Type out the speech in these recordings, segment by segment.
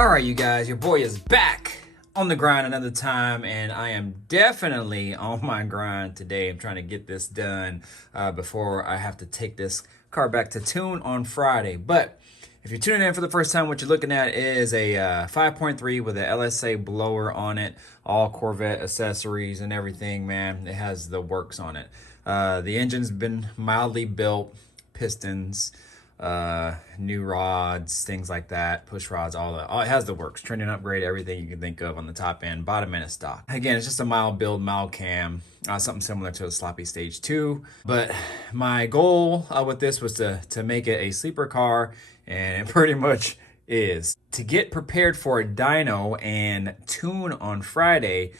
All right, you guys, your boy is back on the grind another time, and I am definitely on my grind today. I'm trying to get this done before I have to take this car back to tune on Friday. But if you're tuning in for the first time, what you're looking at is a 5.3 with an LSA blower on it, all Corvette accessories and everything, man. It has the works on it. The engine's been mildly built, pistons, new rods, things like that, push rods, all that. It has the works, trending upgrade, everything you can think of on the top end, bottom end is stock. Again, it's just a mild build, mild cam, something similar to a sloppy stage 2. But my goal with this was to make it a sleeper car, and it pretty much is. To get prepared for a dyno and tune on Friday,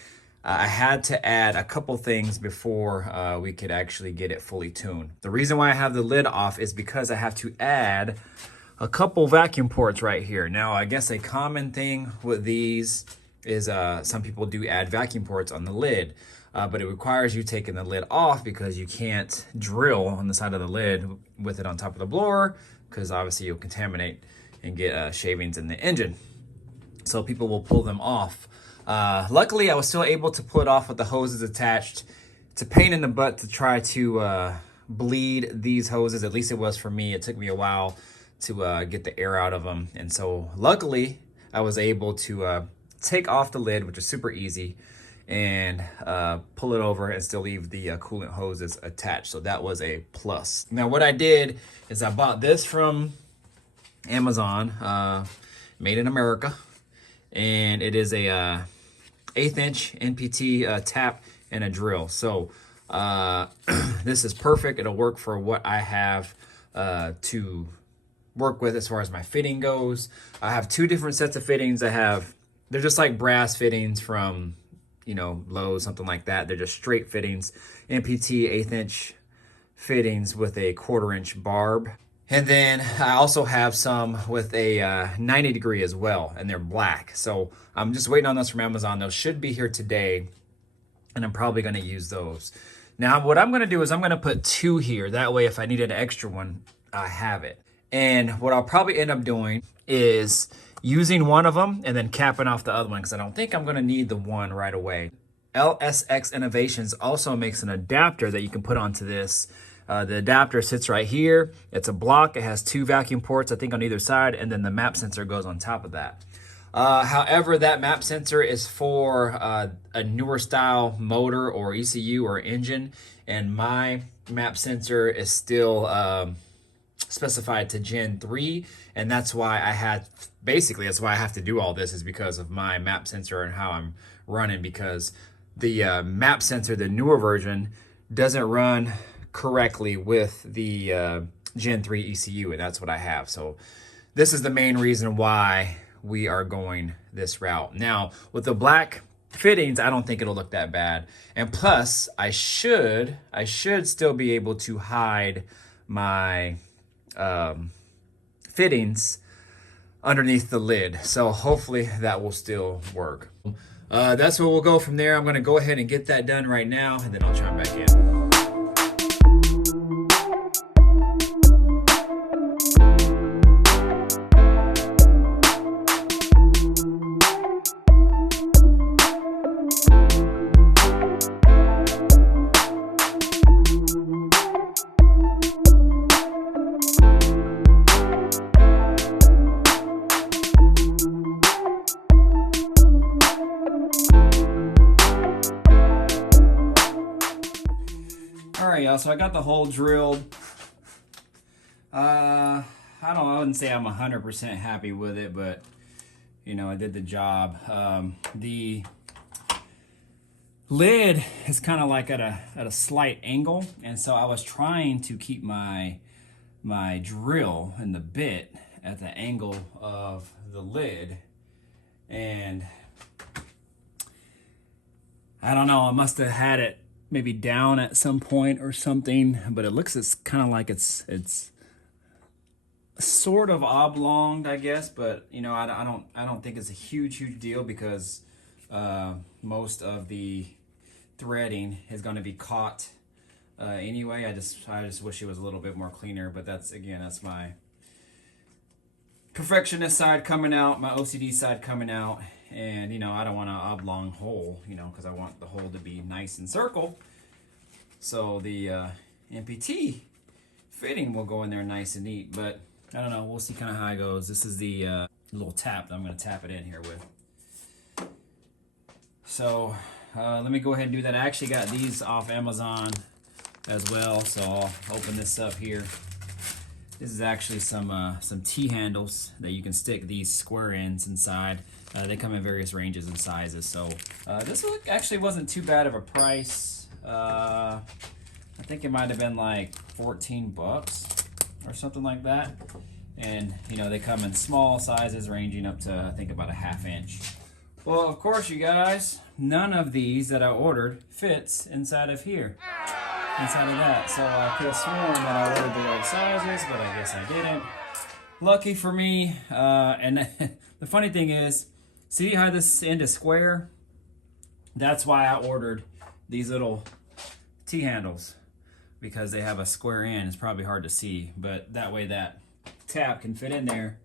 I had to add a couple things before we could actually get it fully tuned. The reason why I have the lid off is because I have to add a couple vacuum ports right here. Now, I guess a common thing with these is some people do add vacuum ports on the lid, but it requires you taking the lid off because you can't drill on the side of the lid with it on top of the blower, because obviously you'll contaminate and get shavings in the engine. So people will pull them off. Luckily, I was still able to pull it off with the hoses attached. It's a pain in the butt to try to bleed these hoses. At least it was for me. It took me a while to get the air out of them. And so luckily, I was able to take off the lid, which is super easy, and pull it over and still leave the coolant hoses attached. So that was a plus. Now, what I did is I bought this from Amazon, made in America. And it is a 1/8 inch NPT tap and a drill. So this is perfect. It'll work for what I have to work with as far as my fitting goes. I have two different sets of fittings. They're just like brass fittings from, Lowe's, something like that. They're just straight fittings, NPT 1/8 inch fittings with a 1/4 inch barb. And then I also have some with a 90 degree as well, and they're black. So I'm just waiting on those from Amazon. Those should be here today, and I'm probably gonna use those. Now, what I'm gonna do is I'm gonna put 2 here. That way, if I need an extra one, I have it. And what I'll probably end up doing is using one of them and then capping off the other one, because I don't think I'm gonna need the one right away. LSX Innovations also makes an adapter that you can put onto this. The adapter sits right here. It's a block. It has 2 vacuum ports, I think, on either side, and then the map sensor goes on top of that. However, that map sensor is for a newer style motor or ECU or engine, and my map sensor is still specified to Gen 3, and that's why that's why I have to do all this, is because of my map sensor and how I'm running, because the map sensor, the newer version, doesn't run correctly with the Gen 3 ECU, and that's what I have. So this is the main reason why we are going this route. Now, with the black fittings, I don't think it'll look that bad. And plus, I should still be able to hide my fittings underneath the lid. So hopefully that will still work. That's where we'll go from there. I'm gonna go ahead and get that done right now, and then I'll chime back in. Alright, y'all, so I got the hole drilled. I wouldn't say I'm 100% happy with it, but I did the job. The lid is kind of like at a slight angle, and so I was trying to keep my drill and the bit at the angle of the lid, and I don't know, I must have had it maybe down at some point or something, but it looks, it's kind of like it's sort of oblonged, I guess, but I don't think it's a huge deal, because most of the threading is going to be caught anyway. I just wish it was a little bit more cleaner, but that's my perfectionist side coming out, my OCD side coming out, and I don't want an oblong hole, because I want the hole to be nice and circle. So the MPT fitting will go in there nice and neat, but I don't know. We'll see kind of how it goes. This is the little tap that I'm going to tap it in here with. So let me go ahead and do that. I actually got these off Amazon as well, so I'll open this up here. This is actually some T-handles that you can stick these square ends inside. They come in various ranges and sizes, so this actually wasn't too bad of a price. I think it might have been like 14 bucks or something like that. And they come in small sizes ranging up to I think about a 1/2 inch. Well, of course, you guys, none of these that I ordered fits inside of here. Inside of that. So I could have sworn that I ordered the right sizes, but I guess I didn't. Lucky for me. And the funny thing is, see how this end is square? That's why I ordered these little T-handles, because they have a square end. It's probably hard to see, but that way that tap can fit in there.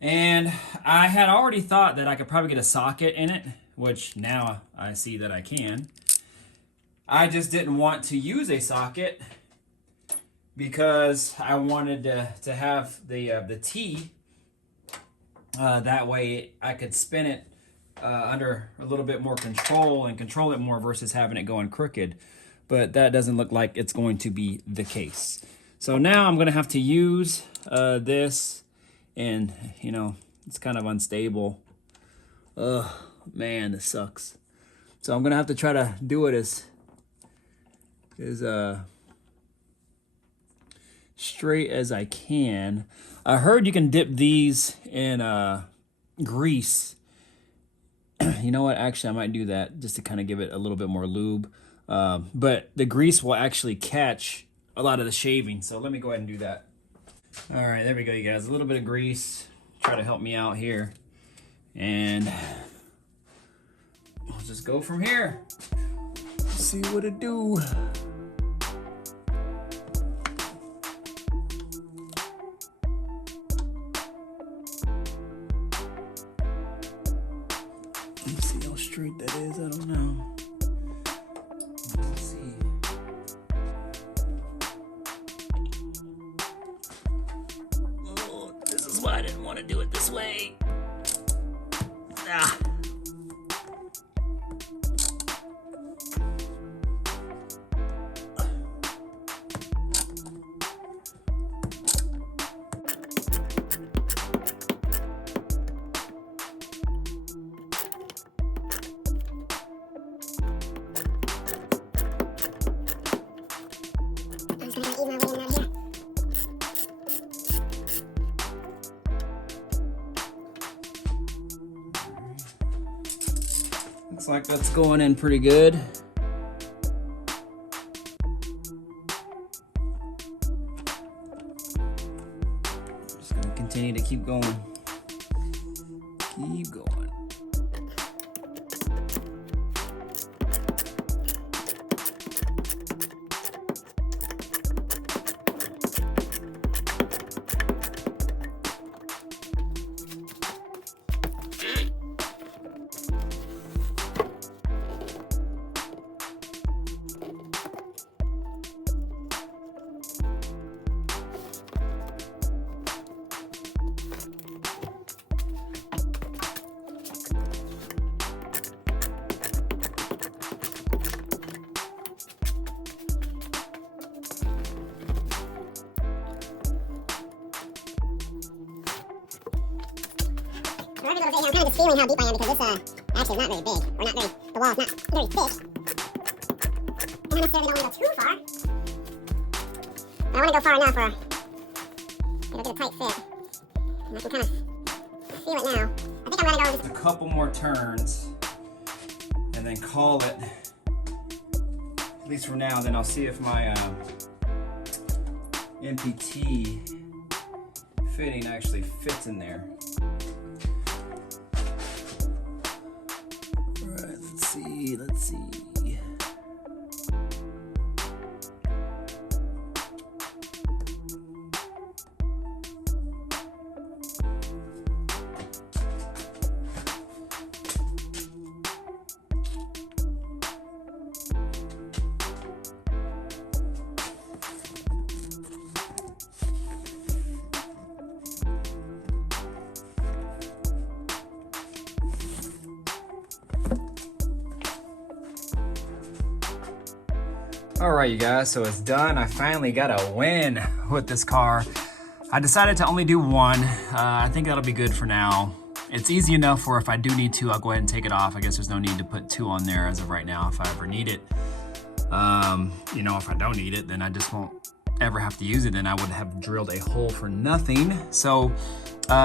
And I had already thought that I could probably get a socket in it, which now I see that I can. I just didn't want to use a socket because I wanted to have the T. That way I could spin it under a little bit more control and control it more versus having it going crooked. But that doesn't look like it's going to be the case. So now I'm going to have to use this, and it's kind of unstable. Ugh, man, this sucks. So I'm going to have to try to do it as straight as I can. I heard you can dip these in grease. You know what? Actually, I might do that just to kind of give it a little bit more lube. But the grease will actually catch a lot of the shaving. So let me go ahead and do that. All right, there we go, you guys. A little bit of grease. Try to help me out here. And I'll just go from here. See what it do. Let's see how straight that is. I don't know. Let's see. Oh, this is why I didn't want to do it this way. Ah. Looks like that's going in pretty good. Just gonna continue to keep going. Keep going. I'm kind of just feeling how deep I am because this actually is not very big, or not very, the wall is not very thick. And I necessarily don't want to go too far. But I want to go far enough where it'll get a tight fit. And I can kind of feel it now. I think I'm going to go just a couple more turns and then call it, at least for now. Then I'll see if my MPT fitting actually fits in there. Let's see. All right, you guys, so it's done. I finally got a win with this car. I decided to only do one. I think that'll be good for now. It's easy enough where if I do need to, I'll go ahead and take it off. I guess there's no need to put two on there as of right now if I ever need it. You know, if I don't need it, then I just won't ever have to use it. Then I would have drilled a hole for nothing. So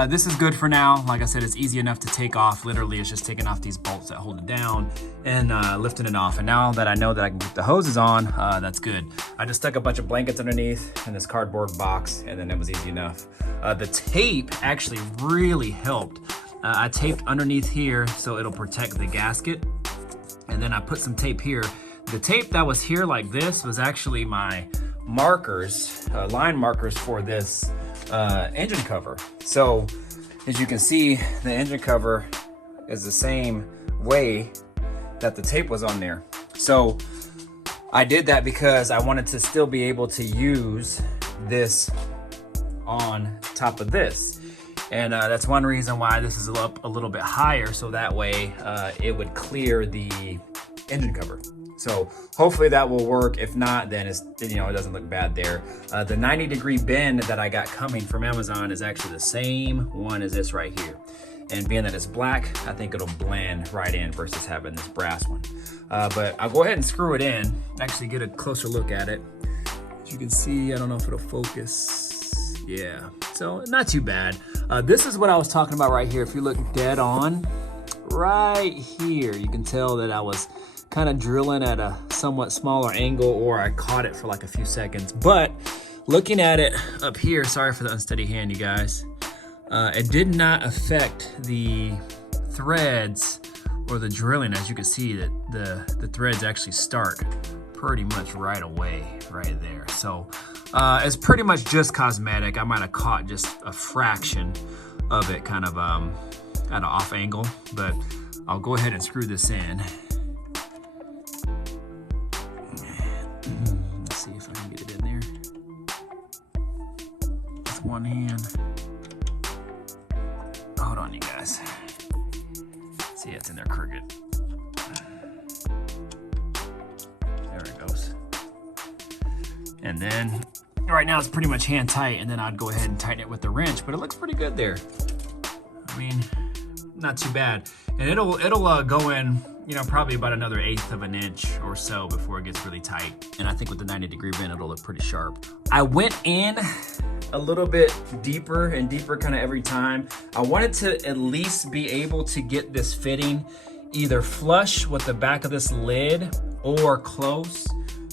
this is good for now. Like I said, it's easy enough to take off. Literally, it's just taking off these bolts that hold it down and lifting it off. And now that I know that I can get the hoses on, that's good. I just stuck a bunch of blankets underneath in this cardboard box, and then it was easy enough. The tape actually really helped. I taped underneath here so it'll protect the gasket. And then I put some tape here. The tape that was here like this was actually my markers, line markers for this engine cover. So as you can see, the engine cover is the same way that the tape was on there. So I did that because I wanted to still be able to use this on top of this. And that's one reason why this is up a little bit higher, so that way it would clear the engine cover. So hopefully that will work. If not, then it's, you know, it doesn't look bad there. The 90-degree bend that I got coming from Amazon is actually the same one as this right here. And being that it's black, I think it'll blend right in versus having this brass one. But I'll go ahead and screw it in, actually get a closer look at it. As you can see, I don't know if it'll focus. Yeah, so not too bad. This is what I was talking about right here. If you look dead on, right here, you can tell that I was kind of drilling at a somewhat smaller angle, or I caught it for like a few seconds. But looking at it up here, sorry for the unsteady hand, you guys, it did not affect the threads or the drilling. As you can see, that the threads actually start pretty much right away, right there. So it's pretty much just cosmetic. I might have caught just a fraction of it kind of at an off angle, but I'll go ahead and screw this in. Let's see if I can get it in there. With one hand. Hold on, you guys. See, it's in there crooked. There it goes. And then right now it's pretty much hand tight, and then I'd go ahead and tighten it with the wrench, but it looks pretty good there. I mean, not too bad. And it'll go in, you know, probably about another 1/8 of an inch or so before it gets really tight. And I think with the 90-degree bend, it'll look pretty sharp. I went in a little bit deeper and deeper kind of every time. I wanted to at least be able to get this fitting either flush with the back of this lid or close.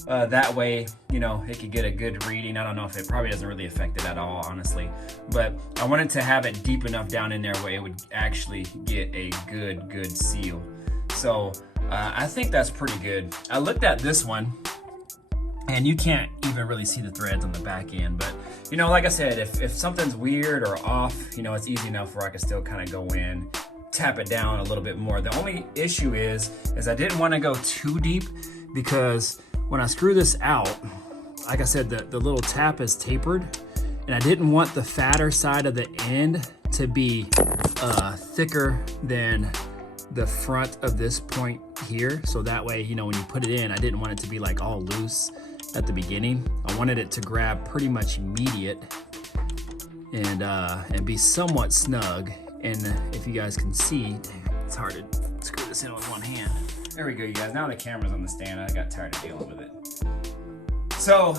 That way, you know, it could get a good reading. I don't know if it probably doesn't really affect it at all, honestly. But I wanted to have it deep enough down in there where it would actually get a good seal. So I think that's pretty good. I looked at this one, and you can't even really see the threads on the back end. But, you know, like I said, if something's weird or off, you know, it's easy enough where I can still kind of go in, tap it down a little bit more. The only issue is I didn't want to go too deep, because when I screw this out, like I said, the little tap is tapered, and I didn't want the fatter side of the end to be thicker than the front of this point here. So that way, you know, when you put it in, I didn't want it to be like all loose at the beginning. I wanted it to grab pretty much immediate and be somewhat snug. And if you guys can see, dang, it's hard to screw this in with one hand. There we go, you guys. Now the camera's on the stand. I got tired of dealing with it. So,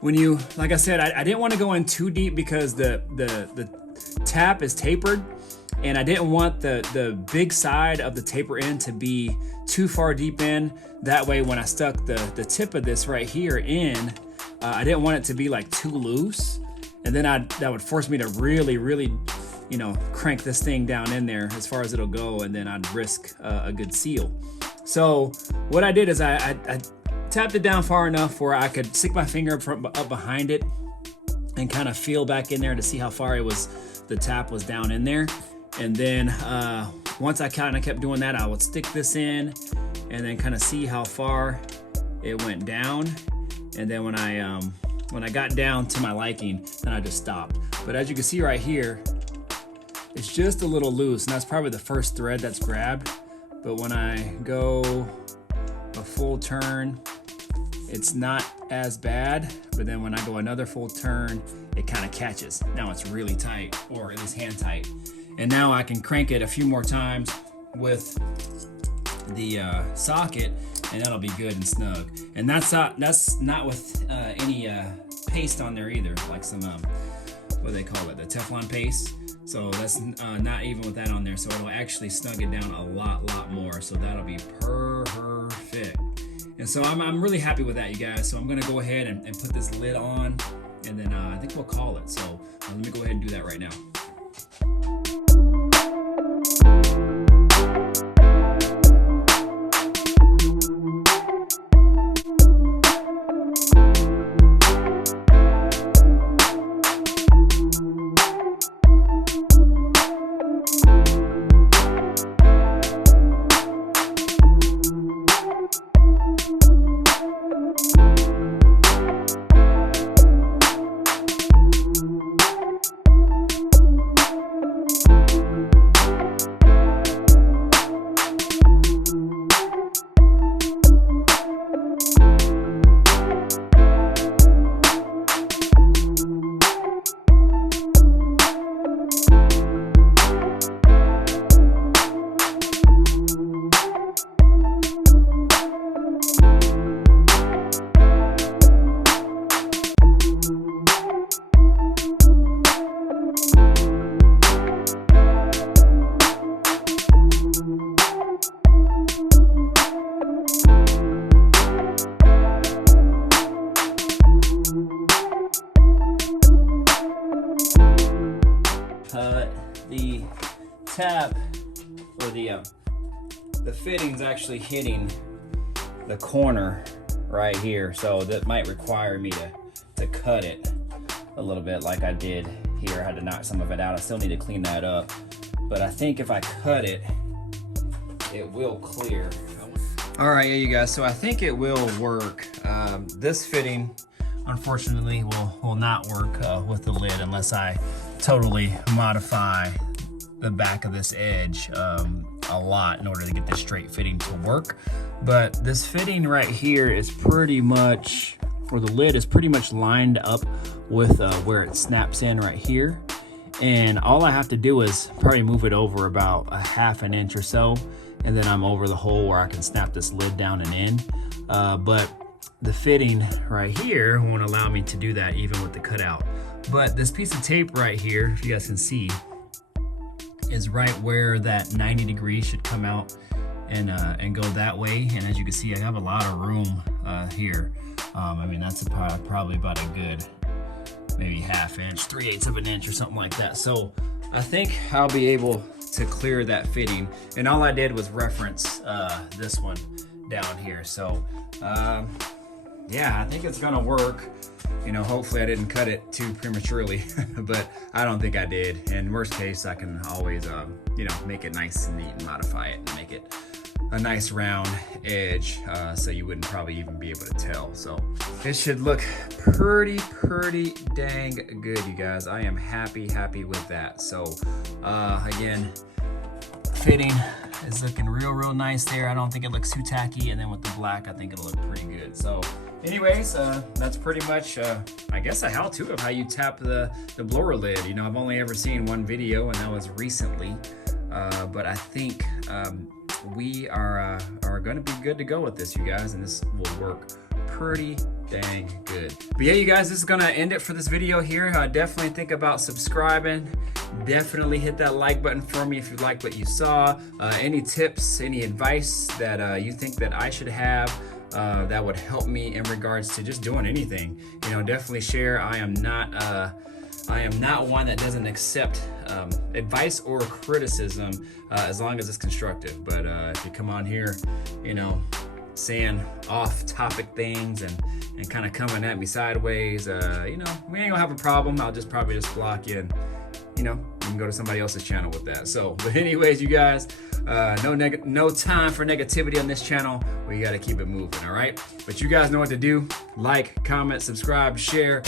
when you, like I said, I didn't want to go in too deep because the tap is tapered, and I didn't want the big side of the taper end to be too far deep in. That way, when I stuck the tip of this right here in, I didn't want it to be like too loose, and then that would force me to really, you know, crank this thing down in there as far as it'll go, and then I'd risk a good seal. So what I did is I tapped it down far enough where I could stick my finger up behind it and kind of feel back in there to see how far the tap was down in there. And then once I kind of kept doing that, I would stick this in and then kind of see how far it went down. And then when I got down to my liking, then I just stopped. But as you can see right here, it's just a little loose, and that's probably the first thread that's grabbed. But when I go a full turn, it's not as bad, but then when I go another full turn, it kind of catches. Now it's really tight, or at least hand tight. And now I can crank it a few more times with the socket, and that'll be good and snug. And that's not with any paste on there either, like some what do they call it, the Teflon paste. So that's not even with that on there, so it'll actually snug it down a lot more. So that'll be perfect. And so I'm really happy with that, you guys. So I'm gonna go ahead and put this lid on, and then I think we'll call it. So let me go ahead and do that right now. The tab, or the fitting's actually hitting the corner right here, so that might require me to cut it a little bit like I did here. I had to knock some of it out. I still need to clean that up, but I think if I cut it, it will clear. All right, yeah, you guys, so I think it will work. This fitting, unfortunately, will not work with the lid unless I totally modify the back of this edge a lot in order to get this straight fitting to work. But this fitting right here is pretty much, or the lid is pretty much lined up with where it snaps in right here. And all I have to do is probably move it over about a ½ an inch or so, and then I'm over the hole where I can snap this lid down and in. But the fitting right here won't allow me to do that even with the cutout. But this piece of tape right here, if you guys can see, is right where that 90 degrees should come out and go that way. And as you can see, I have a lot of room here. I mean, that's probably about a good maybe ½ inch, 3/8 of an inch or something like that. So I think I'll be able to clear that fitting. And all I did was reference this one down here. So yeah, I think it's gonna work. You know, hopefully I didn't cut it too prematurely, but I don't think I did. And worst case, I can always, you know, make it nice and neat and modify it and make it a nice round edge, so you wouldn't probably even be able to tell. So it should look pretty dang good, you guys. I am happy with that. So again, fitting is looking real nice there. I don't think it looks too tacky, and then with the black, I think it'll look pretty good. So anyways, that's pretty much, I guess, a how-to of how you tap the blower lid. You know, I've only ever seen one video, and that was recently, but I think we are gonna be good to go with this, you guys, and this will work pretty dang good. But yeah, you guys, this is gonna end it for this video here. Definitely think about subscribing. Definitely hit that like button for me if you like what you saw. Any tips, any advice that you think that I should have that would help me in regards to just doing anything, you know, definitely share. I am not one that doesn't accept advice or criticism as long as it's constructive. But if you come on here, you know, saying off-topic things and kind of coming at me sideways, you know, we ain't gonna have a problem. I'll probably just block you, and you know, you can go to somebody else's channel with that. So, but anyways, you guys, no time for negativity on this channel. We got to keep it moving, all right? But you guys know what to do. Like, comment, subscribe, share,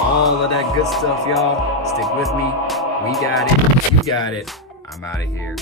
all of that good stuff, y'all. Stick with me. We got it. You got it. I'm out of here.